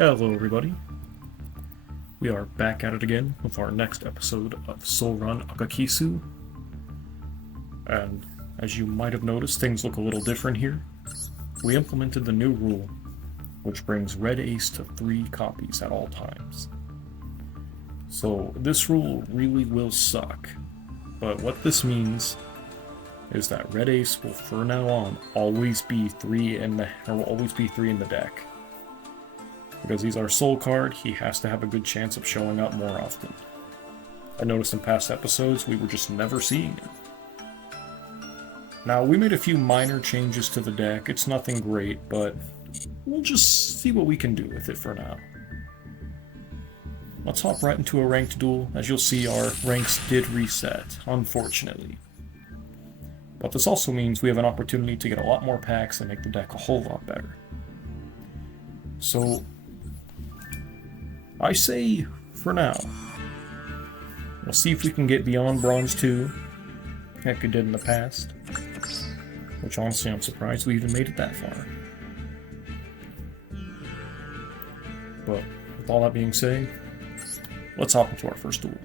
Hello everybody, we are back at it again with our next episode of Soul Run Akakisu, and as you might have noticed, things look a little different here. We implemented the new rule, which brings red ace to 3 copies at all times. So this rule really will suck, but what this means is that red ace will from now on always be 3 in the deck. Because he's our soul card, he has to have a good chance of showing up more often. I noticed in past episodes we were just never seeing him. Now, we made a few minor changes to the deck. It's nothing great, but we'll just see what we can do with it for now. Let's hop right into a ranked duel. As you'll see, our ranks did reset, unfortunately. But this also means we have an opportunity to get a lot more packs and make the deck a whole lot better. So, I say, for now, we'll see if we can get beyond Bronze 2, like we did in the past. Which, honestly, I'm surprised we even made it that far. But, with all that being said, let's hop into our first duel.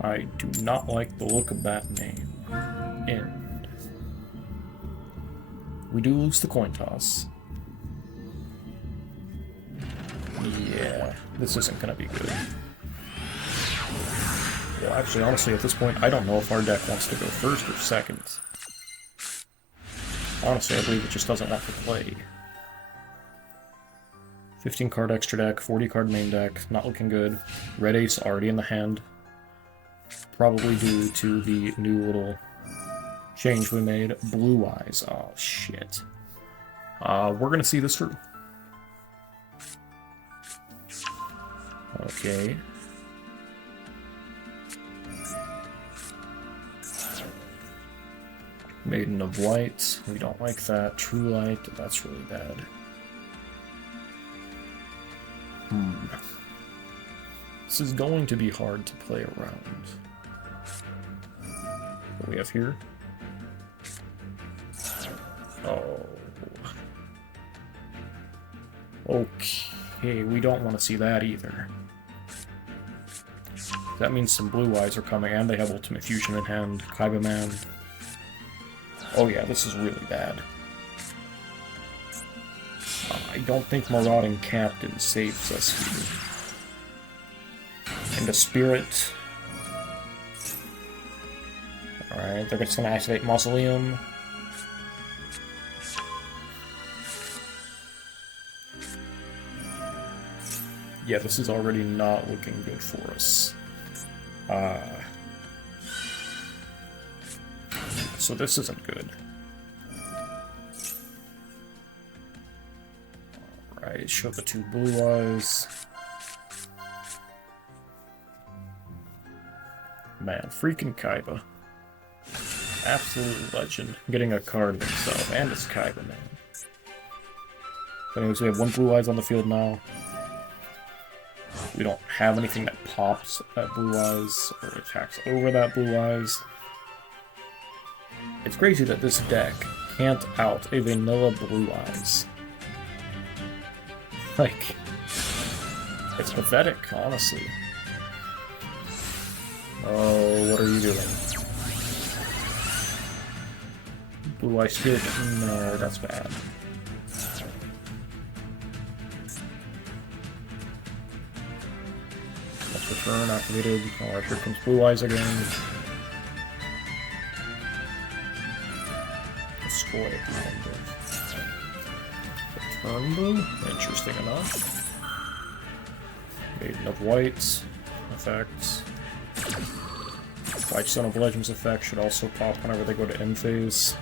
I do not like the look of that name. End. We do lose the coin toss. Yeah, this isn't gonna be good. Well, actually, honestly, at this point, I don't know if our deck wants to go first or second. Honestly, I believe it just doesn't want to play. 15 card extra deck, 40 card main deck, not looking good. Red ace already in the hand. Probably due to the new little change we made. Blue eyes. Oh, shit. We're gonna see this through. Okay. Maiden of Light. We don't like that. True Light. That's really bad. This is going to be hard to play around. What do we have here? Oh. Okay, we don't want to see that either. That means some blue eyes are coming, and they have Ultimate Fusion in hand. Kaiba Man. Oh yeah, this is really bad. I don't think Marauding Captain saves us here. And a Spirit. Alright, they're just gonna activate Mausoleum. Yeah, this is already not looking good for us. So this isn't good. Alright, show the 2 blue eyes. Man, freaking Kaiba. Absolute legend. Getting a card himself, and it's Kaiba, man. But anyways, we have 1 blue eyes on the field now. We don't have anything that pops at blue eyes, or attacks over that blue eyes. It's crazy that this deck can't out a vanilla blue eyes. Like, it's pathetic, honestly. Oh, what are you doing? Blue Eye Spirit? No, that's bad. Let's return, activated. Alright, here comes Blue Eyes again. Destroy it. Return blue? Interesting enough. Maiden of White. Effects. Whitestone of Legends effect should also pop whenever they go to end phase.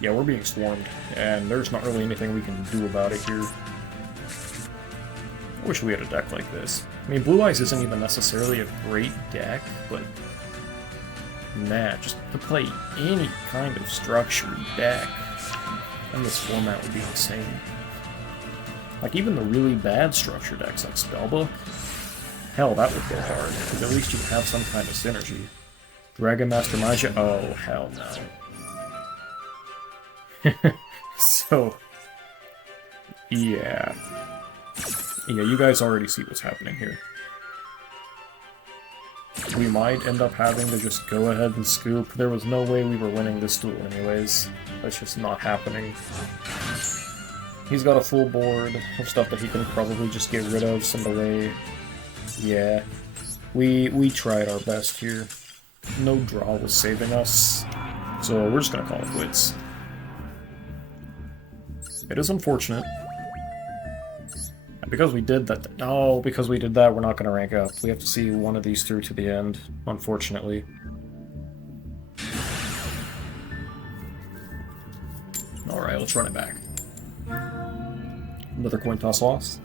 Yeah, we're being swarmed, and there's not really anything we can do about it here. I wish we had a deck like this. I mean, Blue Eyes isn't even necessarily a great deck, but man, just to play any kind of structured deck in this format would be insane. Like, even the really bad structure decks like Spellbook, hell, that would go hard, because at least you would have some kind of synergy. Dragon Master Magia? Oh, hell no. So, yeah. Yeah, you guys already see what's happening here. We might end up having to just go ahead and scoop. There was no way we were winning this duel anyways. That's just not happening. He's got a full board of stuff that he can probably just get rid of, send away. Yeah. We tried our best here. No draw was saving us. So we're just gonna call it quits. It is unfortunate. And because we did that... No, because we did that, we're not gonna rank up. We have to see one of these through to the end, unfortunately. Alright, let's run it back. Another coin toss loss.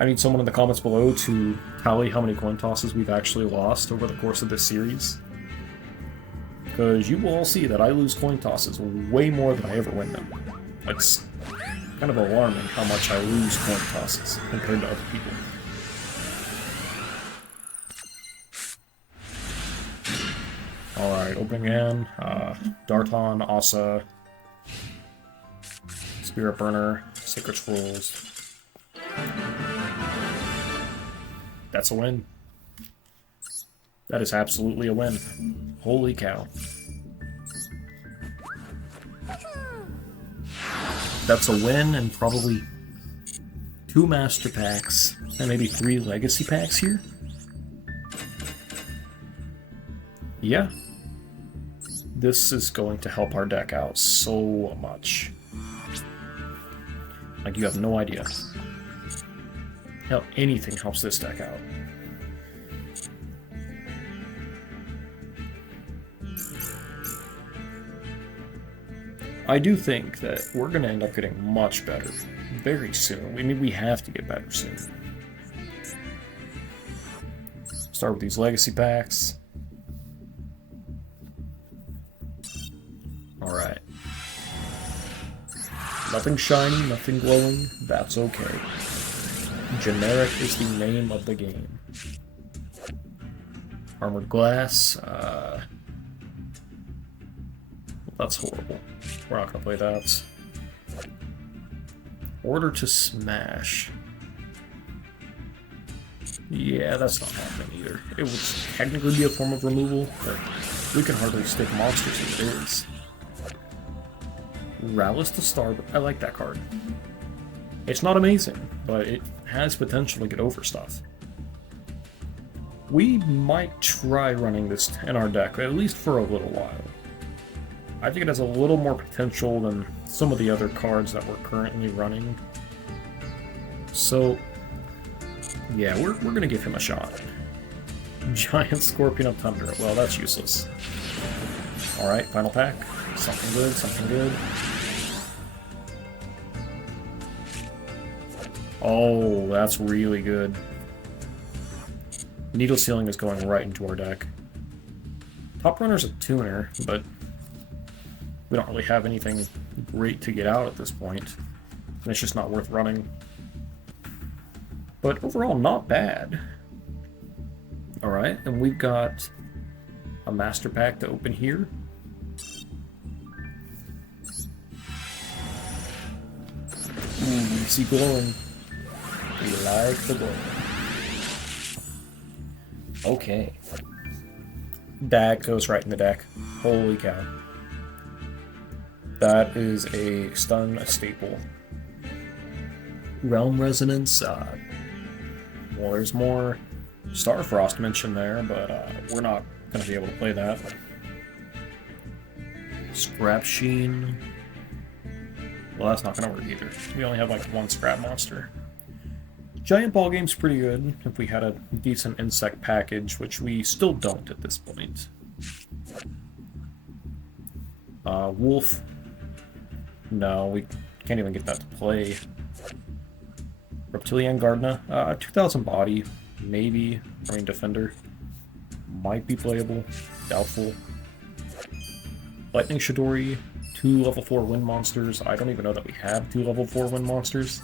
I need someone in the comments below to tally how many coin tosses we've actually lost over the course of this series. Because you will all see that I lose coin tosses way more than I ever win them. It's kind of alarming how much I lose coin tosses compared to other people. Alright, opening hand. Darton, Asa, Spirit Burner, Sacred Scrolls. That's a win. That is absolutely a win. Holy cow. That's a win and probably 2 Master Packs and maybe 3 Legacy Packs here. Yeah. This is going to help our deck out so much. Like, you have no idea. Hell, anything helps this deck out. I do think that we're going to end up getting much better very soon. I mean, we have to get better soon. Start with these legacy packs. Alright. Nothing shiny, nothing glowing. That's okay. Generic is the name of the game. Armored Glass. That's horrible. We're not gonna play that. Order to Smash. Yeah, that's not happening either. It would technically be a form of removal, but we can hardly stick monsters as it is. Rallis to Star, I like that card. It's not amazing, but it has potential to get over stuff. We might try running this in our deck, at least for a little while. I think it has a little more potential than some of the other cards that we're currently running. So, yeah, we're gonna give him a shot. Giant Scorpion of Thunder. Well, that's useless. Alright, final pack. Something good, something good. Oh, that's really good. Needle Sealing is going right into our deck. Top Runner's a tuner, but we don't really have anything great to get out at this point, and it's just not worth running. But overall, not bad. Alright, and we've got a Master Pack to open here. Ooh, we see glowing. We like the glowing. Okay. That goes right in the deck. Holy cow. That is a stun staple. Realm Resonance, well, there's more Starfrost mentioned there, but we're not going to be able to play that. Scrap Sheen. Well, that's not going to work either. We only have like one scrap monster. Giant Ball Game's pretty good if we had a decent insect package, which we still don't at this point. Wolf. No, we can't even get that to play. Reptilian Gardener. 2000 body. Maybe. Marine Defender. Might be playable. Doubtful. Lightning Shidori. 2 level 4 wind monsters. I don't even know that we have 2 level 4 wind monsters.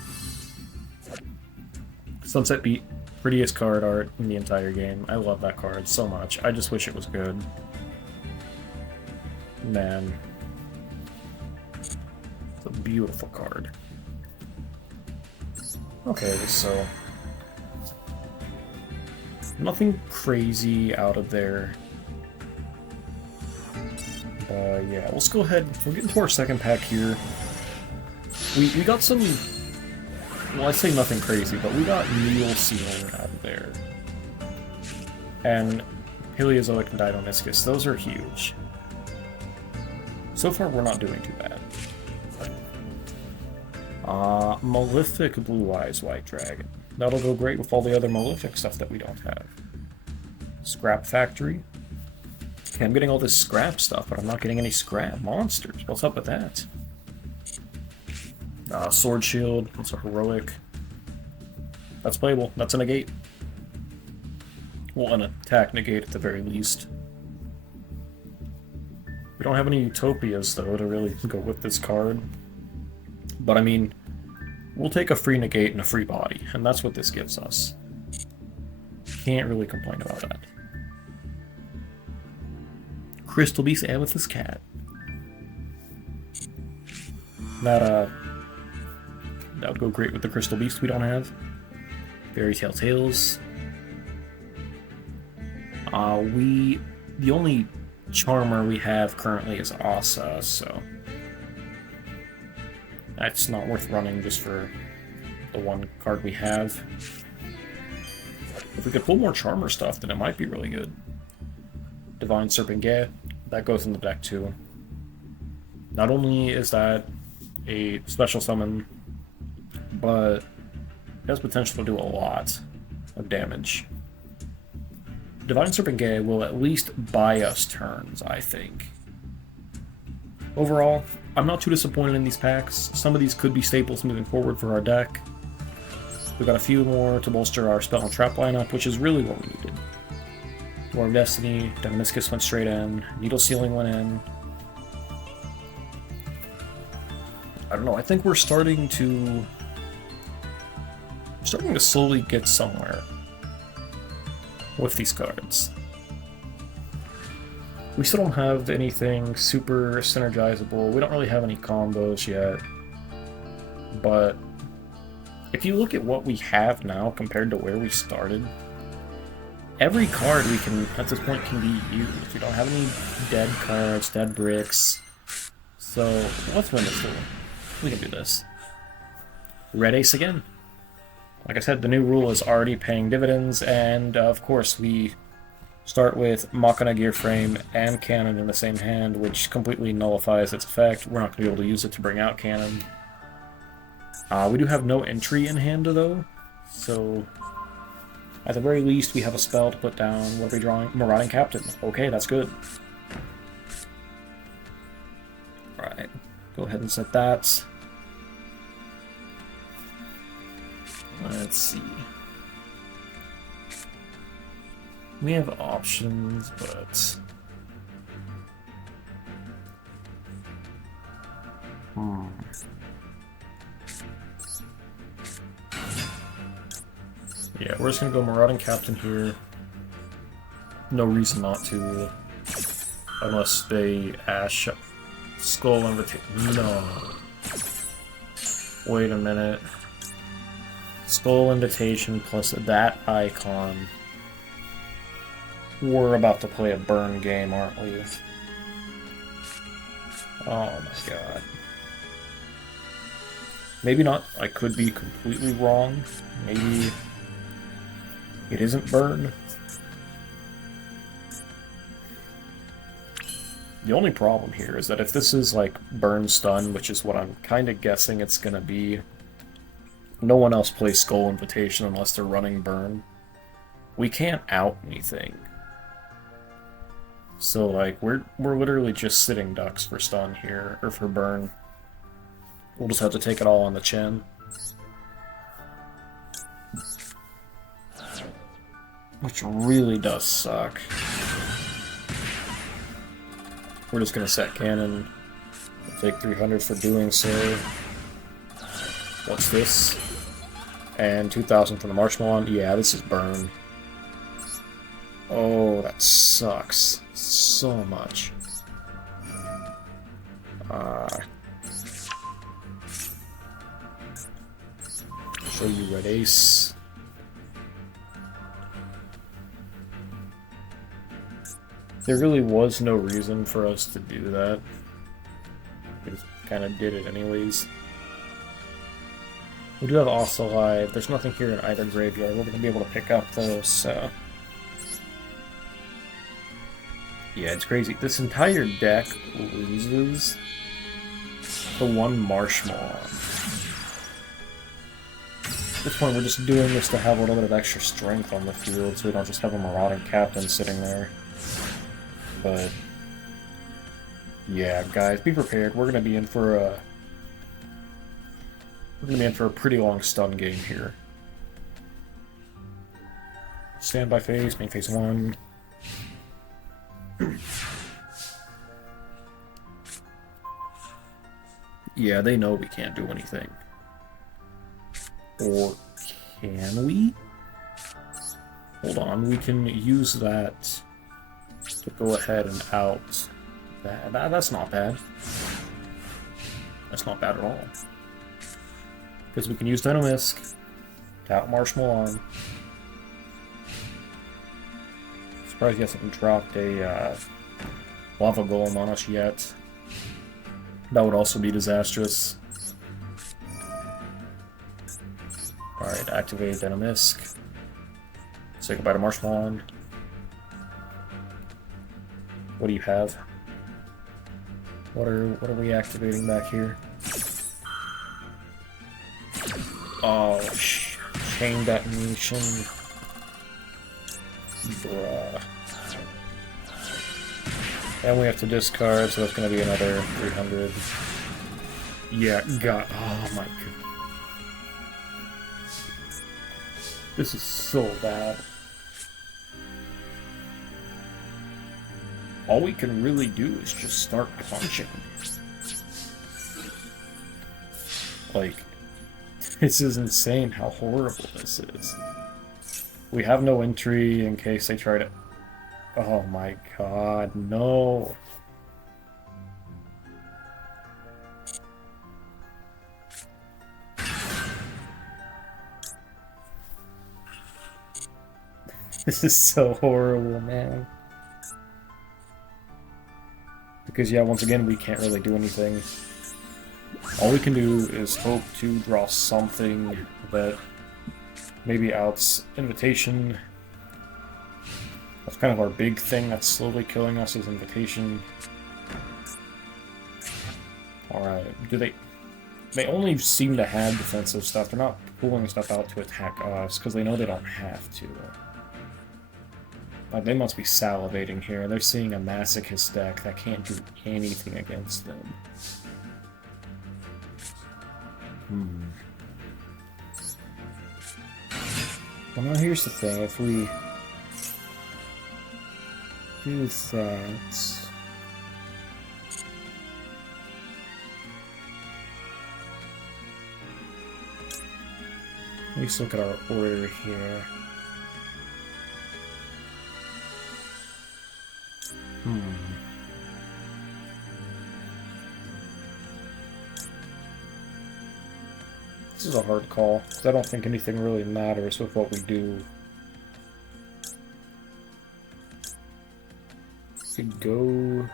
Sunset Beat. Prettiest card art in the entire game. I love that card so much. I just wish it was good. Man. Beautiful card. Okay, so nothing crazy out of there. But yeah, let's go ahead. We're getting to our second pack here. We got some. Well, I say nothing crazy, but we got Neil Ceiling out of there. And Paleozoic and Deinonychus, those are huge. So far, we're not doing too bad. Malefic Blue Eyes White Dragon. That'll go great with all the other Malefic stuff that we don't have. Scrap Factory. Okay, I'm getting all this scrap stuff, but I'm not getting any scrap monsters. What's up with that? Sword Shield. That's a heroic. That's playable. That's a negate. Well, an attack negate at the very least. We don't have any Utopias, though, to really go with this card. But, I mean, we'll take a free negate and a free body, and that's what this gives us. Can't really complain about that. Crystal Beast Amethyst Cat. That would go great with the Crystal Beast we don't have. Fairy Tale Tales. The only Charmer we have currently is Asa, so that's not worth running just for the one card we have. If we could pull more Charmer stuff, then it might be really good. Divine Serpent, that goes in the deck too. Not only is that a special summon, but it has potential to do a lot of damage. Divine Serpent will at least buy us turns, I think. Overall, I'm not too disappointed in these packs. Some of these could be staples moving forward for our deck. We've got a few more to bolster our Spell and Trap lineup, which is really what we needed. War of Destiny, Deinonychus went straight in, Needle Ceiling went in. I don't know, I think we're starting to slowly get somewhere with these cards. We still don't have anything super synergizable. We don't really have any combos yet. But if you look at what we have now compared to where we started, every card we can, at this point, can be used. We don't have any dead cards, dead bricks. So let's win this duel. We can do this. Red Ace again. Like I said, the new rule is already paying dividends, and of course we start with Machina Gear Frame and Cannon in the same hand, which completely nullifies its effect. We're not going to be able to use it to bring out Cannon. We do have no entry in hand, though, so at the very least we have a spell to put down. What are we drawing? Marauding Captain. Okay, that's good. Alright, go ahead and set that. Let's see. We have options, but yeah, we're just gonna go Marauding Captain here. No reason not to, unless they Ash Skull Invitation. No. Wait a minute. Skull Invitation plus that icon. We're about to play a burn game, aren't we? Oh my god. Maybe not. I could be completely wrong. Maybe it isn't burn. The only problem here is that if this is like burn stun, which is what I'm kind of guessing it's gonna be, no one else plays Skull Invitation unless they're running burn. We can't out anything. So like we're literally just sitting ducks for stun here, or for burn. We'll just have to take it all on the chin. Which really does suck. We're just gonna set Cannon. We'll take 300 for doing so. What's this? And 2,000 from the Marshmallow. Yeah, this is burn. Oh, that sucks so much. show you red ace. There really was no reason for us to do that. We just kind of did it anyways. We do have Ocelide. There's nothing here in either graveyard. We're going to be able to pick up those, so... Yeah, it's crazy. This entire deck loses the one Marshmallow. At this point, we're just doing this to have a little bit of extra strength on the field, so we don't just have a Marauding Captain sitting there. But... yeah, guys, be prepared. We're going to be in for a... we're going to be in for a pretty long stun game here. Standby phase, main phase 1. Yeah, they know we can't do anything. Or can we? Hold on, we can use that to go ahead and out. That's not bad. That's not bad at all. Because we can use Dynamisk to out Marshmallow Arm. Surprised he hasn't dropped a Lava Golem on us yet. That would also be disastrous. Alright, activate Dynamisk. Say goodbye to Marshmallow Arm. What do you have? What are we activating back here? Oh, chain detonation. Bruh. And we have to discard, so that's going to be another 300. Yeah, God. Oh my god. This is so bad. All we can really do is just start punching. Like, this is insane how horrible this is. We have no entry in case they try to... oh my god, no. This is so horrible, man. Because, yeah, once again, we can't really do anything. All we can do is hope to draw something that maybe outs Invitation. That's kind of our big thing that's slowly killing us is Invitation. Alright, they only seem to have defensive stuff. They're not pulling stuff out to attack us, because they know they don't have to. Like, they must be salivating here. They're seeing a Masochist deck that can't do anything against them. Well, now here's the thing. If we do that... let's look at our order here. This is a hard call, because I don't think anything really matters with what we do. We could go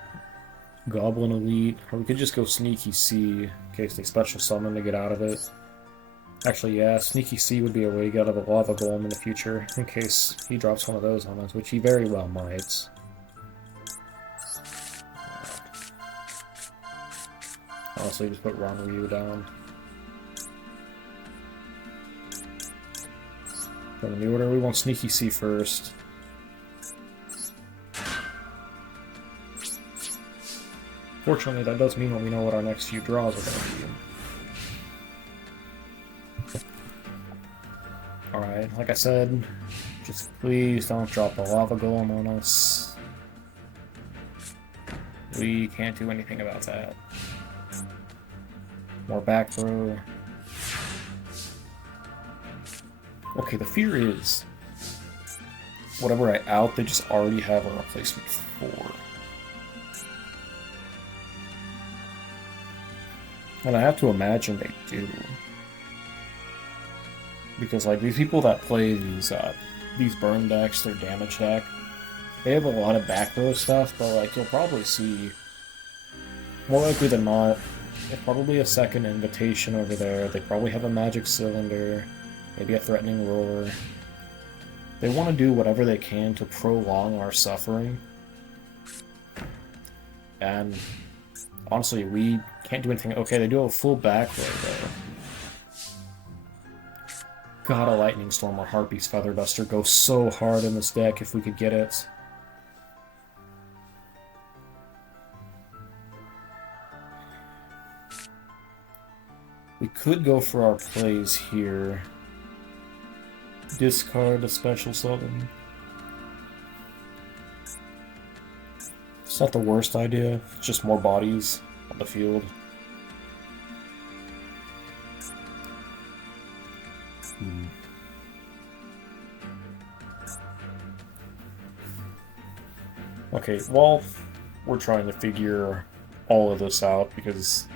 Goblin Elite, or we could just go Sneaky C, in case they special summon to get out of it. Actually, yeah, Sneaky C would be a way to get out of a Lava Golem in the future, in case he drops one of those on us, which he very well might. Honestly, just put Ron Ryu down. In the order, we want Sneaky C first. Fortunately, that does mean that we know what our next few draws are going to be. Alright, like I said, just please don't drop the Lava Golem on us. We can't do anything about that. More back row. Okay, the fear is, whatever I out, they just already have a replacement for. And I have to imagine they do. Because like these people that play these burn decks, their damage deck, they have a lot of back row stuff, but like you'll probably see, more likely than not, there's probably a second invitation over there. They probably have a magic cylinder, maybe a threatening roar. They want to do whatever they can to prolong our suffering. And honestly, we can't do anything. Okay, they do have a full back row though. God, a Lightning Storm or Harpy's Feather Duster go so hard in this deck if we could get it. We could go for our plays here. Discard a special summon. It's not the worst idea, it's just more bodies on the field. Okay, well, we're trying to figure all of this out because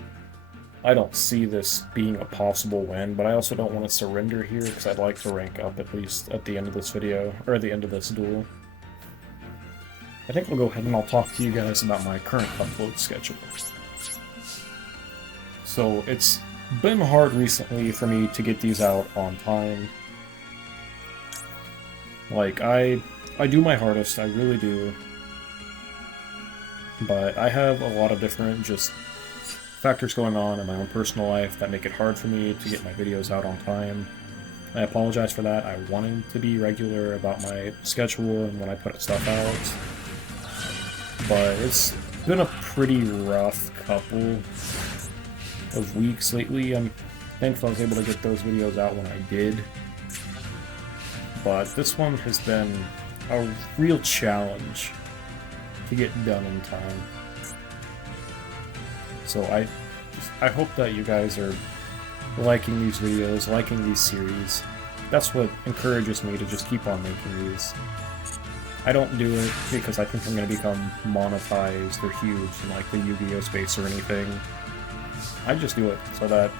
I don't see this being a possible win, but I also don't want to surrender here because I'd like to rank up at least at the end of this video, or at the end of this duel. I think I'll go ahead and I'll talk to you guys about my current upload schedule. So it's been hard recently for me to get these out on time. Like, I do my hardest, I really do. But I have a lot of different just factors going on in my own personal life that make it hard for me to get my videos out on time. I apologize for that. I wanted to be regular about my schedule and when I put stuff out. But it's been a pretty rough couple of weeks lately. I'm thankful I was able to get those videos out when I did. But this one has been a real challenge to get done in time. So I hope that you guys are liking these videos, liking these series. That's what encourages me to just keep on making these. I don't do it because I think I'm going to become monetized or huge in like the Yu-Gi-Oh space or anything. I just do it so that,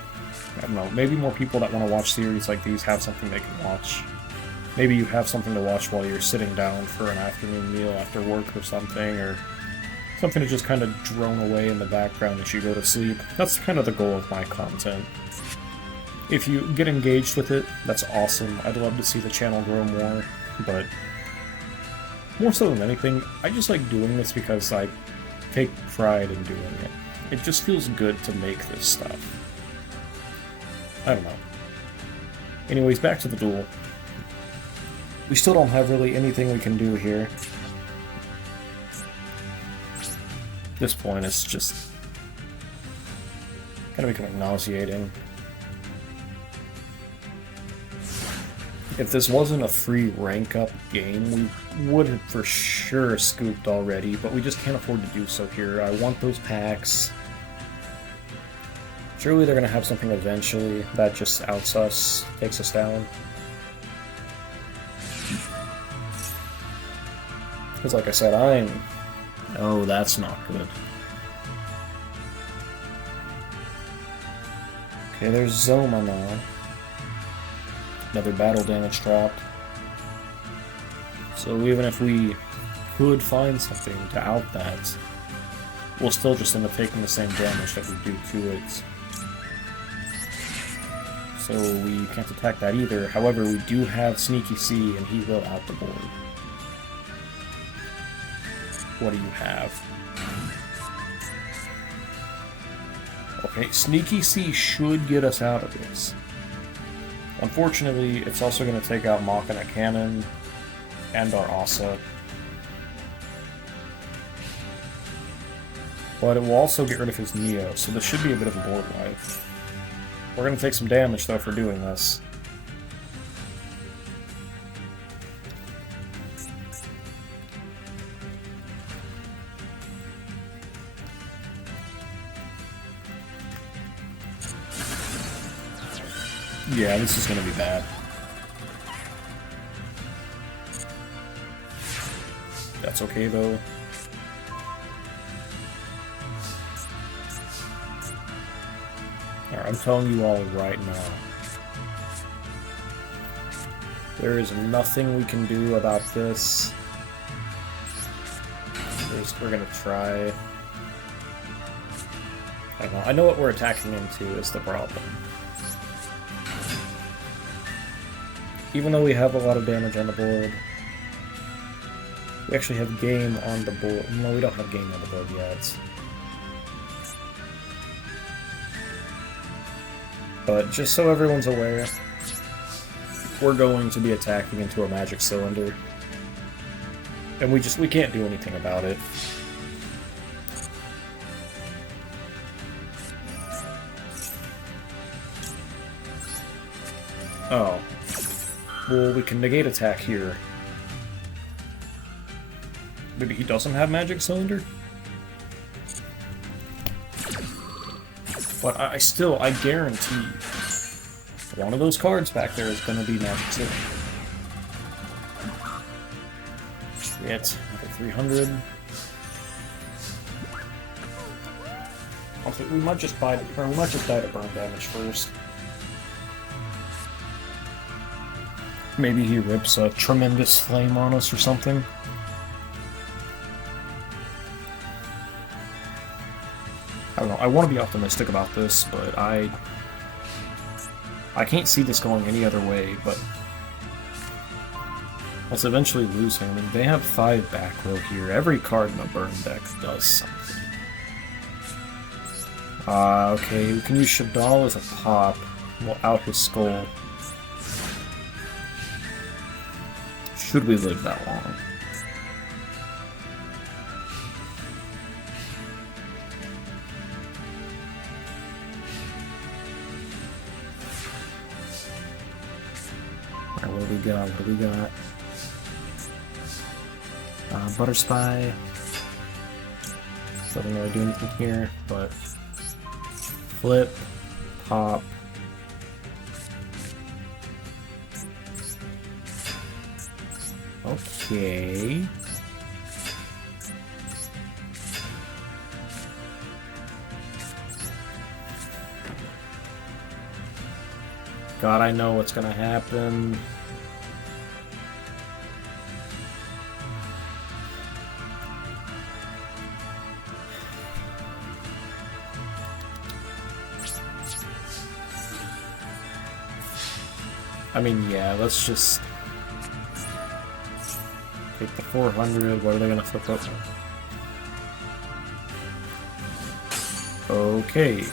I don't know, maybe more people that want to watch series like these have something they can watch. Maybe you have something to watch while you're sitting down for an afternoon meal after work or something, or something to just kind of drone away in the background as you go to sleep. That's kind of the goal of my content. If you get engaged with it, that's awesome. I'd love to see the channel grow more, but more so than anything, I just like doing this because I take pride in doing it. It just feels good to make this stuff. I don't know. Anyways, back to the duel. We still don't have really anything we can do here. At this point, it's just kind of becoming nauseating. If this wasn't a free rank-up game, we would have for sure scooped already, but we just can't afford to do so here. I want those packs. Surely they're going to have something eventually that just outs us, takes us down. Because like I said, oh, that's not good. Okay, there's Zoma now. Another battle damage dropped. So even if we could find something to out that, we'll still just end up taking the same damage that we do to it. So we can't attack that either. However, we do have Sneaky C, and he will out the board. What do you have? Okay, Sneaky C should get us out of this. Unfortunately, it's also going to take out Machina Cannon and our Asa. But it will also get rid of his Neo, so this should be a bit of a board wipe. We're going to take some damage, though, for doing this. Yeah, this is going to be bad. That's okay, though. Alright, I'm telling you all right now. There is nothing we can do about this. We're gonna try. I don't know. I know what we're attacking into is the problem. Even though we have a lot of damage on the board, we actually have game on the board. No, we don't have game on the board yet. But just so everyone's aware, we're going to be attacking into a magic cylinder. And we can't do anything about it. Oh. Well, we can negate attack here. Maybe he doesn't have magic cylinder? But I guarantee one of those cards back there is gonna be magic cylinder. Get another 300. Also, we might just die to burn damage first. Maybe he rips a tremendous flame on us or something. I don't know. I want to be optimistic about this, but I can't see this going any other way. But let's eventually lose him. I mean, they have 5 back row here. Every card in the burn deck does something. Okay, we can use Shadal as a pop. We'll out his skull. Should we live that long? Alright, what do we got? What do we got? Butter Spy. Doesn't really do anything here, but flip, pop. Okay. God, I know what's gonna happen. I mean, yeah, let's just take the 400. What are they gonna flip up? Okay.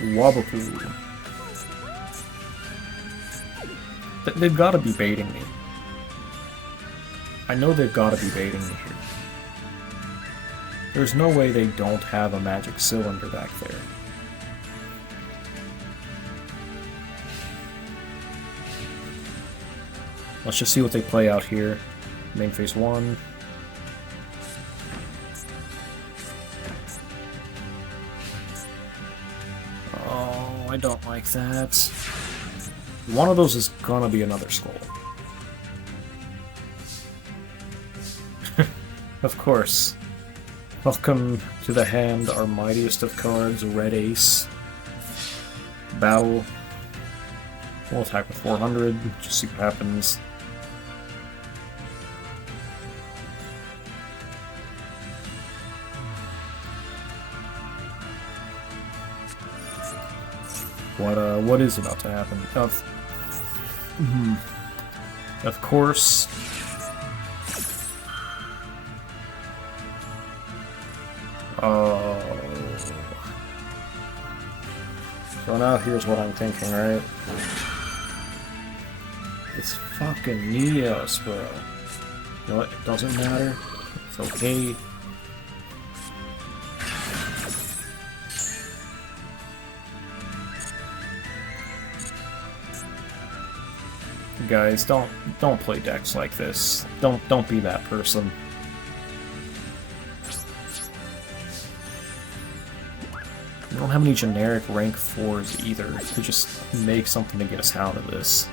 Wabapoo. They've got to be baiting me. I know they've got to be baiting me here. There's no way they don't have a magic cylinder back there. Let's just see what they play out here. Main phase 1. Oh, I don't like that. One of those is gonna be another skull. Of course. Welcome to the hand, our mightiest of cards, Red Ace. Battle. We'll attack with 400, just see what happens. What is about to happen? Of course. Oh. So now here's what I'm thinking, right? It's fucking Neos, bro. You know what? It doesn't matter. It's okay. Guys, don't play decks like this. Don't be that person. We don't have any generic rank 4s either to just make something to get us out of this.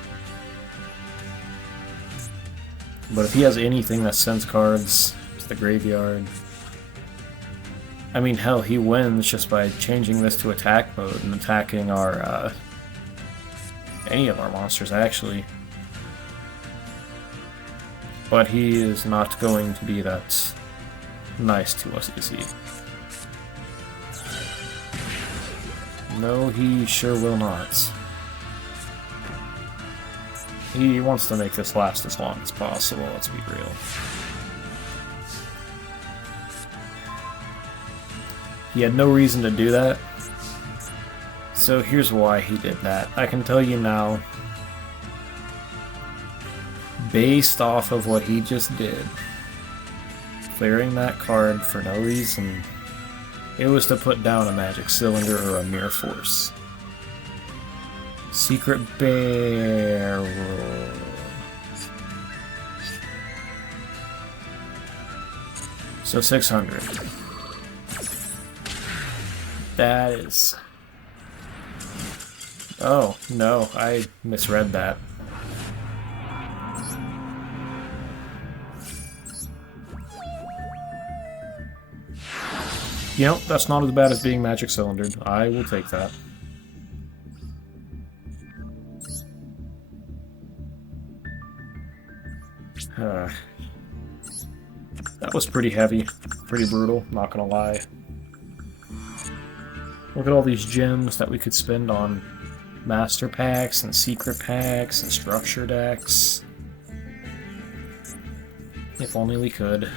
But if he has anything that sends cards to the graveyard, I mean, hell, he wins just by changing this to attack mode and attacking our any of our monsters, actually. But he is not going to be that nice to us, is he? No, he sure will not. He wants to make this last as long as possible, let's be real. He had no reason to do that. So here's why he did that. I can tell you now, based off of what he just did, clearing that card for no reason, it was to put down a magic cylinder or a mirror force. Secret barrel. So 600. That is... Oh, no, I misread that. You know, that's not as bad as being magic cylindered. I will take that. That was pretty heavy, pretty brutal, not gonna lie. Look at all these gems that we could spend on master packs and secret packs and structure decks. If only we could.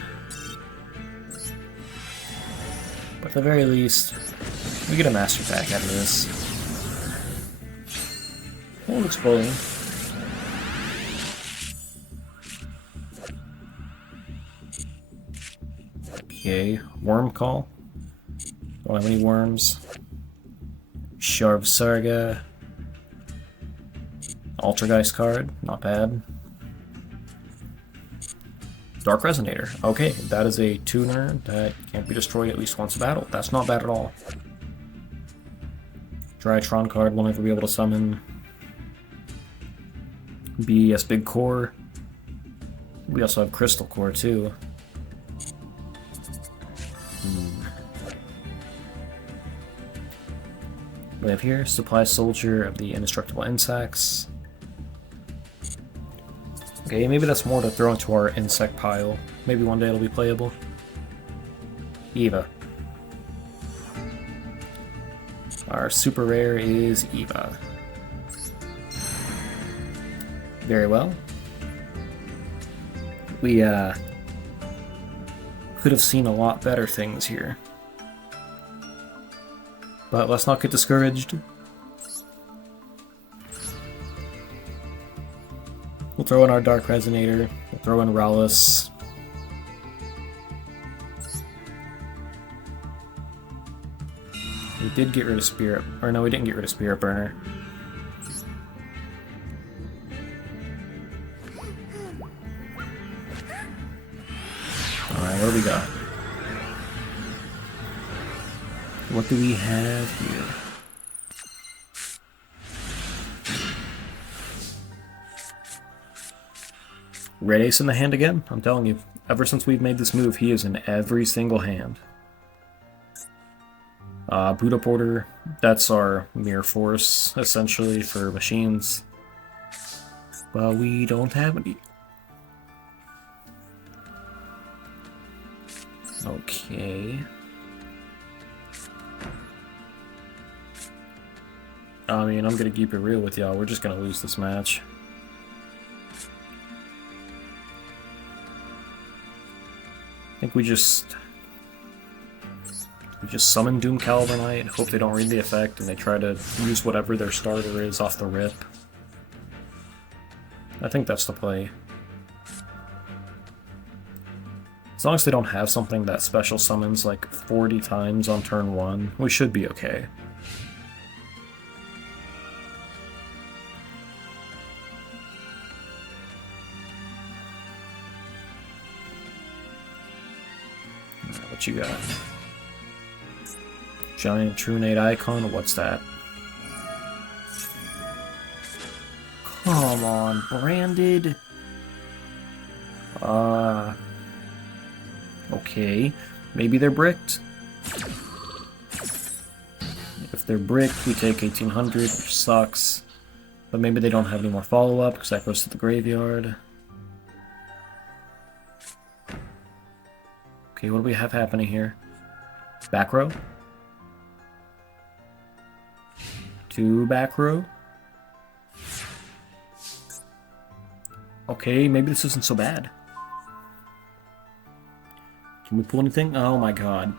But at the very least, we get a master pack out of this. Oh, it's exploding. Okay, worm call. Don't have any worms. Sharp Sarga. Altergeist card, not bad. Dark Resonator. Okay, that is a tuner that can't be destroyed at least once a battle. That's not bad at all. Drytron card will never be able to summon. BES Big Core. We also have Crystal Core too. We have here Supply Soldier of the Indestructible Insects. Okay, maybe that's more to throw into our insect pile. Maybe one day it'll be playable. Eva. Our super rare is Eva. Very well. We could have seen a lot better things here. But let's not get discouraged. We'll throw in our Dark Resonator. We'll throw in Rallis. We did get rid of Spirit... Or no, we didn't get rid of Spirit Burner. Alright, what do we got? What do we have here? Red Ace in the hand again? I'm telling you, ever since we've made this move, he is in every single hand. Buddha Porter, that's our Mirror Force, essentially, for machines. But we don't have any. Okay. I mean, I'm gonna keep it real with y'all, we're just gonna lose this match. I think we just summon Doom Caliburnight, hope they don't read the effect, and they try to use whatever their starter is off the rip. I think that's the play. As long as they don't have something that special summons like 40 times on turn 1, we should be okay. What you got? Giant Trunade Icon, what's that? Come on, branded? Okay. Maybe they're bricked? If they're bricked, we take 1800, which sucks. But maybe they don't have any more follow-up because that goes to the graveyard. Okay, what do we have happening here? Back row? 2 back row? Okay, maybe this isn't so bad. Can we pull anything? Oh my god.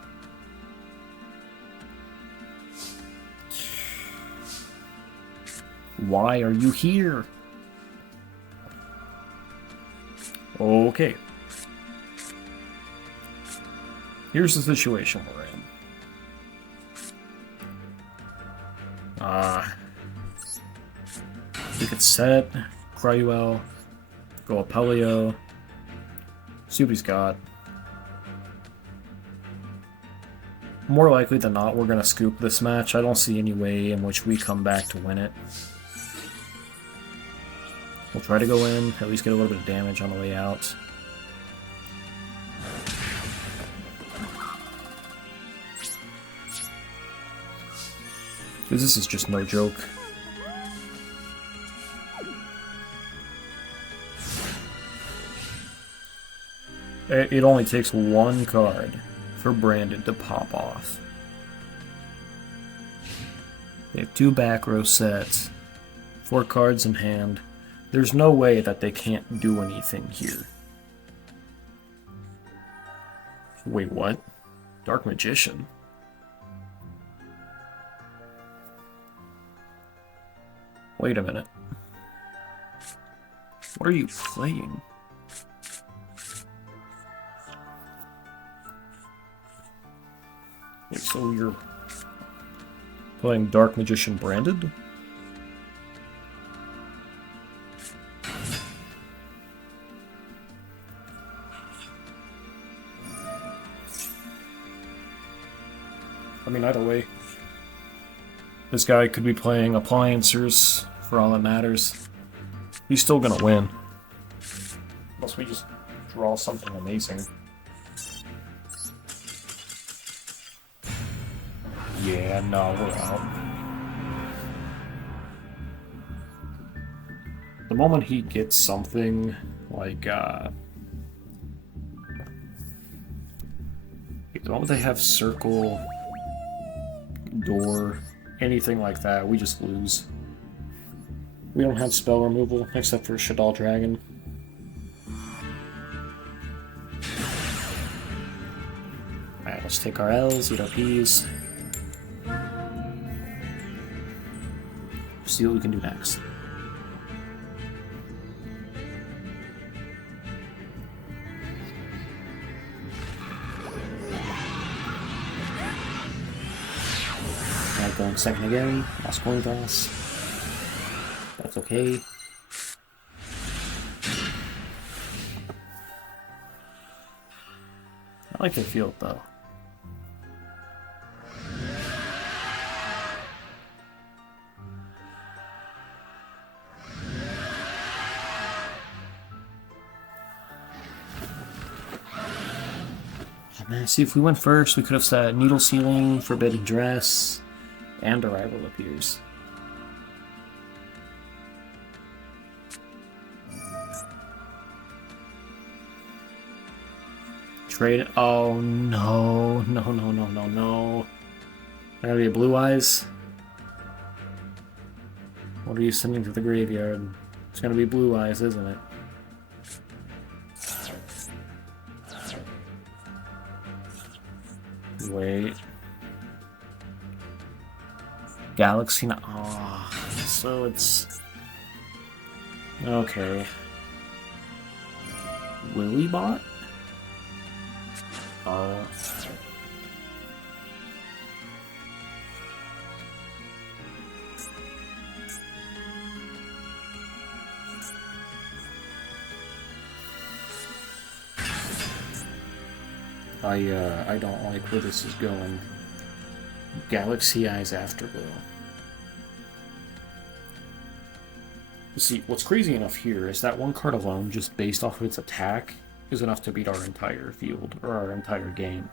Why are you here? Okay. Here's the situation we're in. We could set Cryuel, go Apelio, see what he's got. More likely than not, we're going to scoop this match. I don't see any way in which we come back to win it. We'll try to go in, at least get a little bit of damage on the way out. Because this is just no joke. It only takes 1 card for Brandon to pop off. They have 2 back row sets, 4 cards in hand. There's no way that they can't do anything here. Wait, what? Dark Magician? Wait a minute. What are you playing? Wait, so you're playing Dark Magician branded? I mean, either way, this guy could be playing Appliancers for all that matters. He's still gonna win. Unless we just draw something amazing. Yeah, no, we're out. The moment he gets something like, the moment they have circle, door, anything like that, we just lose. We don't have spell removal, except for Shadal Dragon. Alright, let's take our L's, eat our P's. See what we can do next. Alright, going second again. Lost coin toss. That's okay. I like the field though. Man, see, if we went first, we could have said Needle Ceiling, Forbidden Dress, and Arrival appears. Trade. Oh no, no, no, no, no, no. There gotta be a Blue Eyes. What are you sending to the graveyard? It's gonna be Blue Eyes, isn't it? Wait. Galaxy. Oh, so it's. Okay. Willybot? I don't like where this is going. Galaxy Eyes Afterglow. See, what's crazy enough here is that 1 card alone, just based off of its attack, is enough to beat our entire field, or our entire game.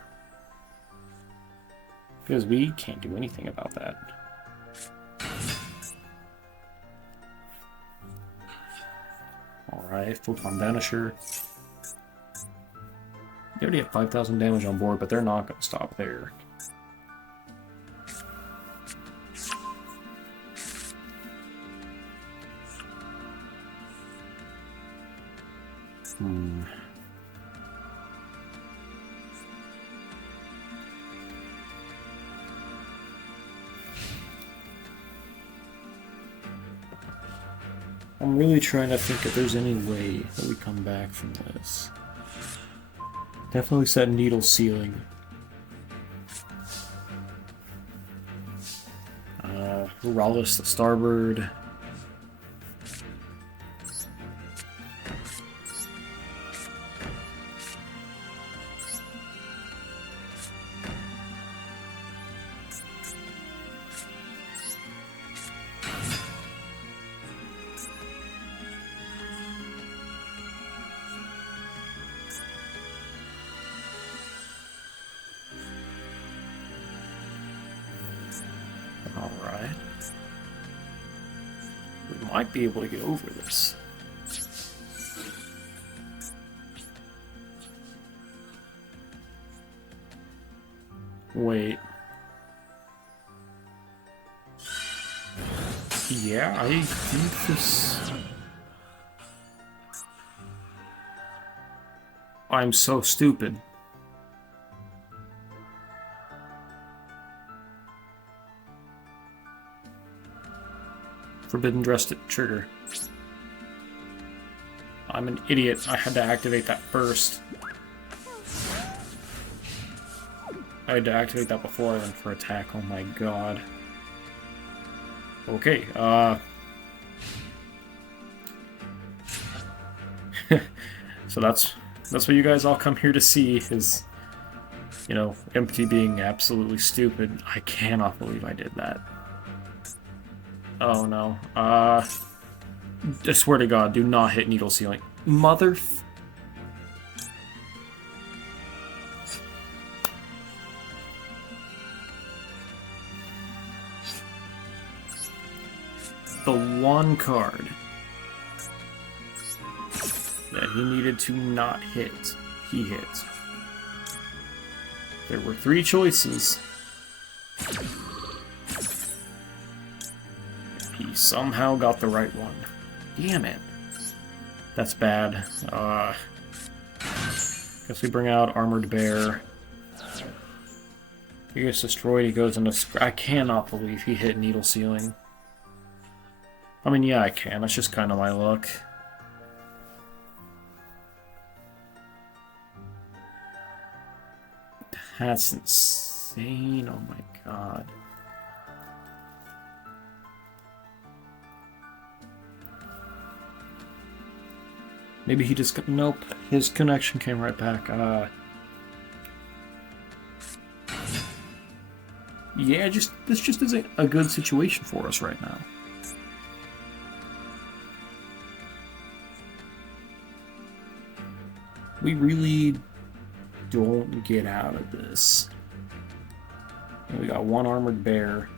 Because we can't do anything about that. Alright, Photon Banisher. They already have 5,000 damage on board, but they're not going to stop there. I'm really trying to think if there's any way that we come back from this. Definitely set needle ceiling. Rallis the starboard. Alright. We might be able to get over this. Wait. Yeah, I think this... I'm so stupid. Forbidden Dress trigger. I'm an idiot. I had to activate that first. I had to activate that before I went for attack. Oh my god. Okay, so that's what you guys all come here to see is, you know, Empty being absolutely stupid. I cannot believe I did that. Oh no. I swear to God, do not hit needle ceiling. Mother... The one card that he needed to not hit, he hit. There were 3 choices. He somehow got the right one. Damn it. That's bad. Guess we bring out Armored Bear. He gets destroyed, he goes into... I cannot believe he hit needle ceiling. I mean, yeah, I can. That's just kind of my luck. That's insane. Oh my god. Maybe he just... Nope. His connection came right back. Yeah, this just isn't a good situation for us right now. We really don't get out of this. And we got 1 Armored Bear.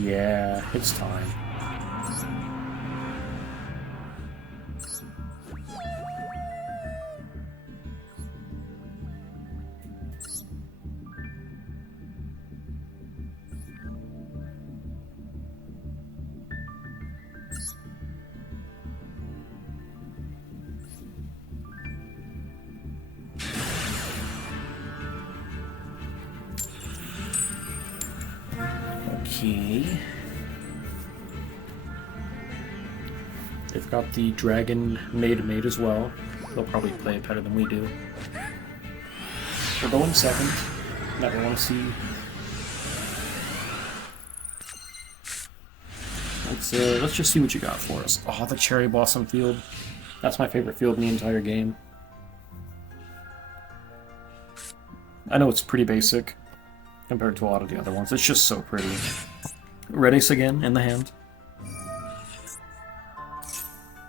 Yeah, it's time. Okay. They've got the Dragon Maid as well. They'll probably play it better than we do. We're going 2nd. Never want to see. Let's just see what you got for us. Oh, the Cherry Blossom field. That's my favorite field in the entire game. I know it's pretty basic compared to a lot of the other ones. It's just so pretty. Red Ace again in the hand.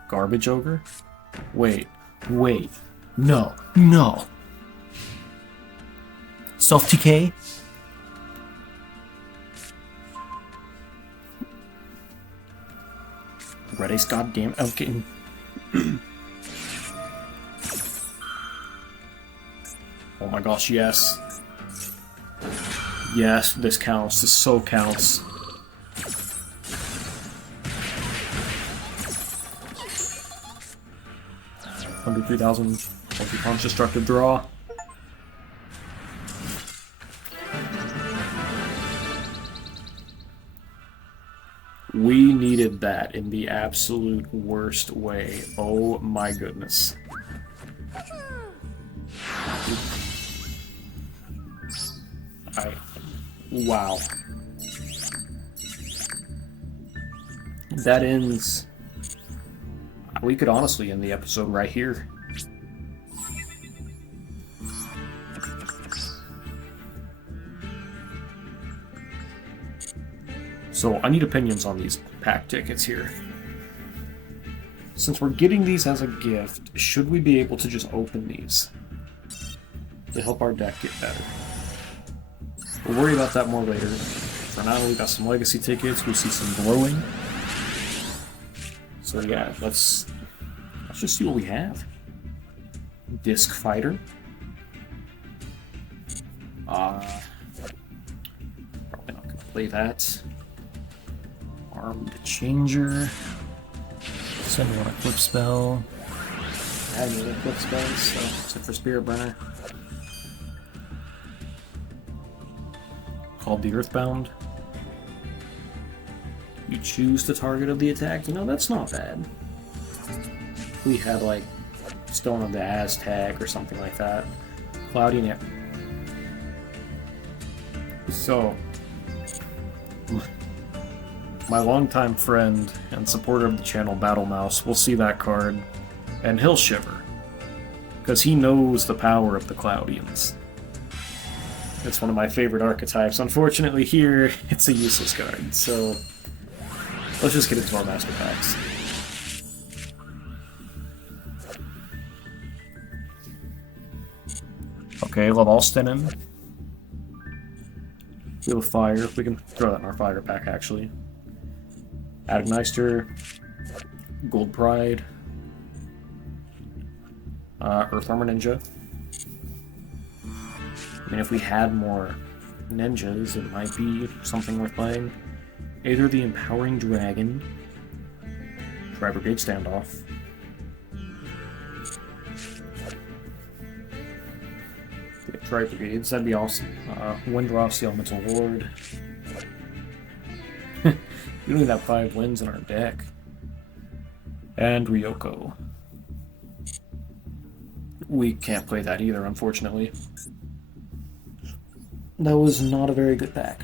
Garbage Ogre? Wait. No. Self-TK? Red Ace, goddamn. Okay. Oh my gosh, yes. Yes, this counts. This so counts. Under 3,000 multi-punch destructive draw. We needed that in the absolute worst way. Oh my goodness. Wow. That ends... We could honestly end the episode right here. So, I need opinions on these pack tickets here. Since we're getting these as a gift, should we be able to just open these to help our deck get better? We'll worry about that more later. For now, we got some legacy tickets, we see some glowing. So yeah, let's just see what we have. Disc Fighter. Probably not gonna play that. Armed Changer. Send me on a flip spell. I have any flip spells, so except for Spirit Burner. Called the Earthbound. You choose the target of the attack. You know, that's not bad. We had like Stone of the Aztec or something like that. Cloudy Nip. So, my longtime friend and supporter of the channel, Battle Mouse, will see that card and he'll shiver. Because he knows the power of the Cloudians. It's one of my favorite archetypes. Unfortunately here, it's a useless card, so let's just get into our master packs. Okay, Levalstenin. Wheel of Fire. We can throw that in our fire pack, actually. Adagmeister. Gold Pride. Earth Armor Ninja. I mean, if we had more ninjas, it might be something worth playing. Either the Empowering Dragon, Tri Brigade Standoff, Tri Brigades, that'd be awesome. Windross, the Elemental Lord. We don't even have 5 wins in our deck. And Ryoko. We can't play that either, unfortunately. That was not a very good pack.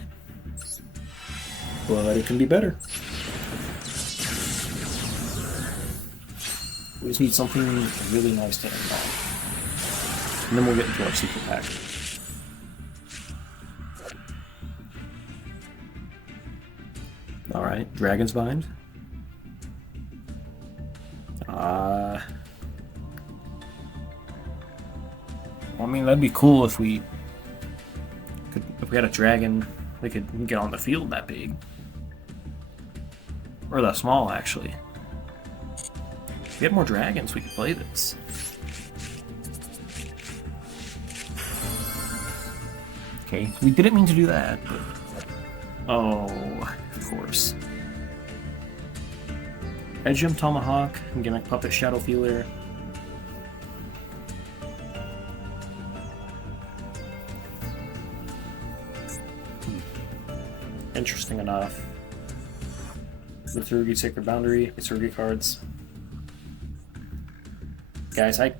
But it can be better. We just need something really nice to end on. And then we'll get into our secret pack. Alright, Dragon's Bind. I mean, that'd be cool if we had a dragon that could get on the field that big. Or that small, actually. If we had more dragons, we could play this. Okay, we didn't mean to do that, but... Oh, of course. Edgem Tomahawk, Gimmick Puppet Shadow Feeler. Interesting enough. Mitsurugi Sacred Boundary, Mitsurugi cards. Guys, I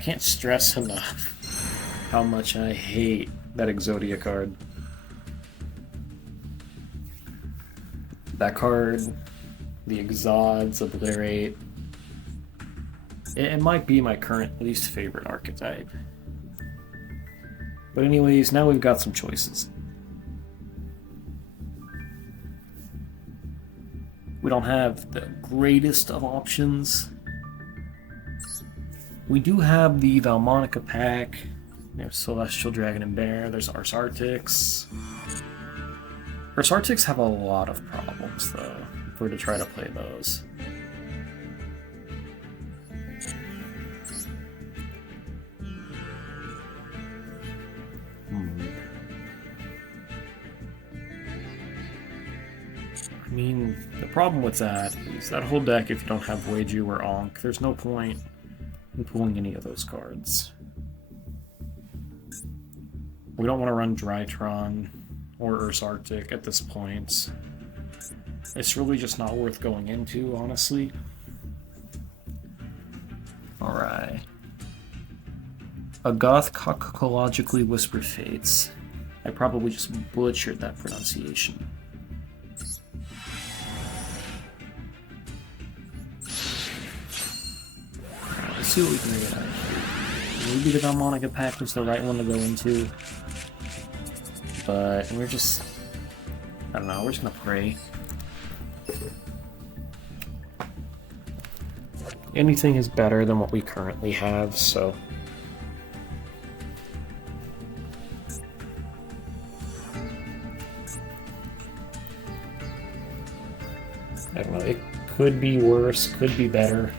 can't stress enough how much I hate that Exodia card. That card, the Exods, Obliterate. It might be my current least favorite archetype. But anyways, now we've got some choices. We don't have the greatest of options. We do have the Valmonica pack. There's Celestial Dragon and Bear. There's Arsartix. Arsartix have a lot of problems, though, if we're to try to play those. I mean, the problem with that is that whole deck, if you don't have Weiju or Ankh, there's no point in pulling any of those cards. We don't want to run Drytron or Ursarctic at this point. It's really just not worth going into, honestly. Alright. A Goth Coccologically Whispered Fates. I probably just butchered that pronunciation. Let's see what we can get out of here. Maybe the Valmonica pack was the right one to go into. But we're just... I don't know, we're just gonna pray. Anything is better than what we currently have, so... I don't know, it could be worse, could be better.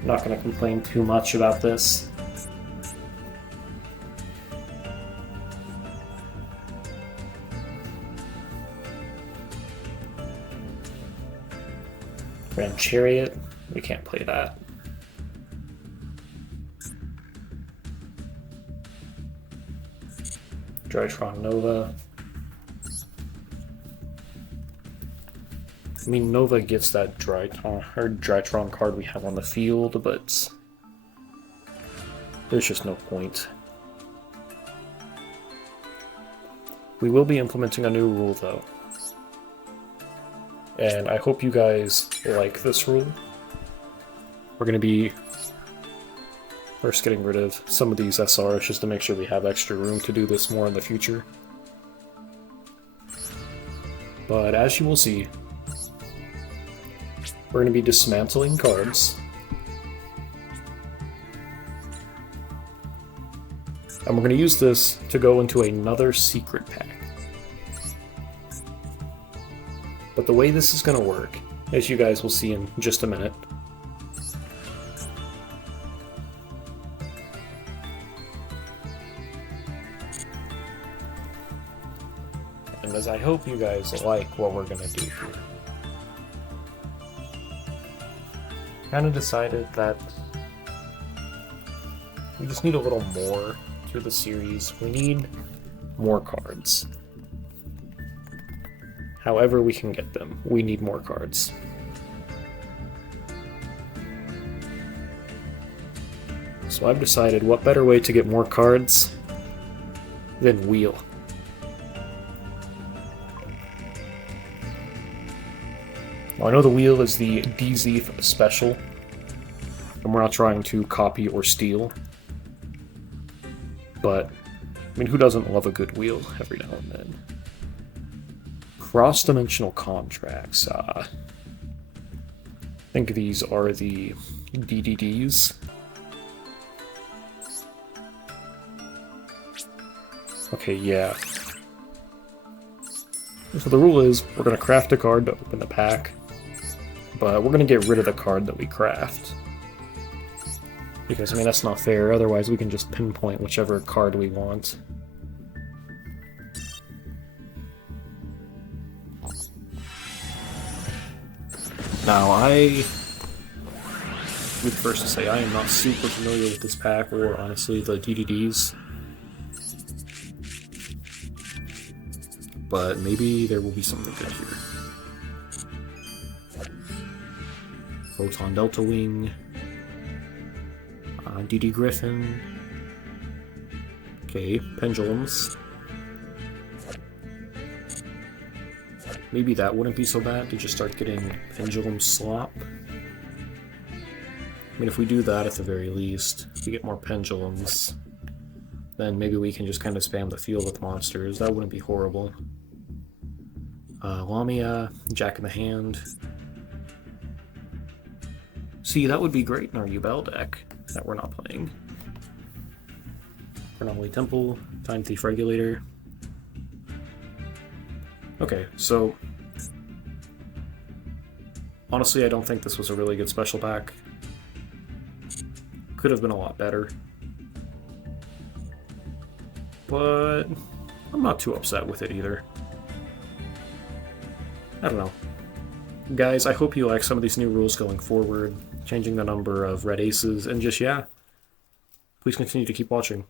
I'm not gonna complain too much about this. Grand Chariot, we can't play that. Drytron Nova. I mean, Nova gets that Drytron card we have on the field, but there's just no point. We will be implementing a new rule, though. And I hope you guys like this rule. We're going to be first getting rid of some of these SRs just to make sure we have extra room to do this more in the future. But as you will see, we're going to be dismantling cards. And we're going to use this to go into another secret pack. But the way this is going to work, as you guys will see in just a minute, and as I hope you guys like what we're going to do here, kind of decided that we just need a little more to the series. We need more cards. However we can get them, we need more cards. So I've decided what better way to get more cards than Wheel. Well, I know the Wheel is the DZ special, and we're not trying to copy or steal, but, I mean, who doesn't love a good Wheel every now and then? Cross-dimensional contracts. I think these are the DDDs. Okay, yeah. So the rule is, we're going to craft a card to open the pack, but we're going to get rid of the card that we craft. Because, I mean, that's not fair, otherwise we can just pinpoint whichever card we want. Now, I would first to say I am not super familiar with this pack, or honestly the DDDs. But maybe there will be something good here. Photon Delta Wing, DD Griffin, okay, Pendulums. Maybe that wouldn't be so bad to just start getting Pendulum Slop. I mean, if we do that at the very least, if we get more Pendulums, then maybe we can just kind of spam the field with monsters. That wouldn't be horrible. Lamia, Jack in the Hand. See, that would be great in our Yubel deck that we're not playing. Anomaly Temple, Time Thief Regulator. Okay, so honestly, I don't think this was a really good special pack. Could have been a lot better. But I'm not too upset with it either. I don't know. Guys, I hope you like some of these new rules going forward, changing the number of red aces, and just, yeah, please continue to keep watching.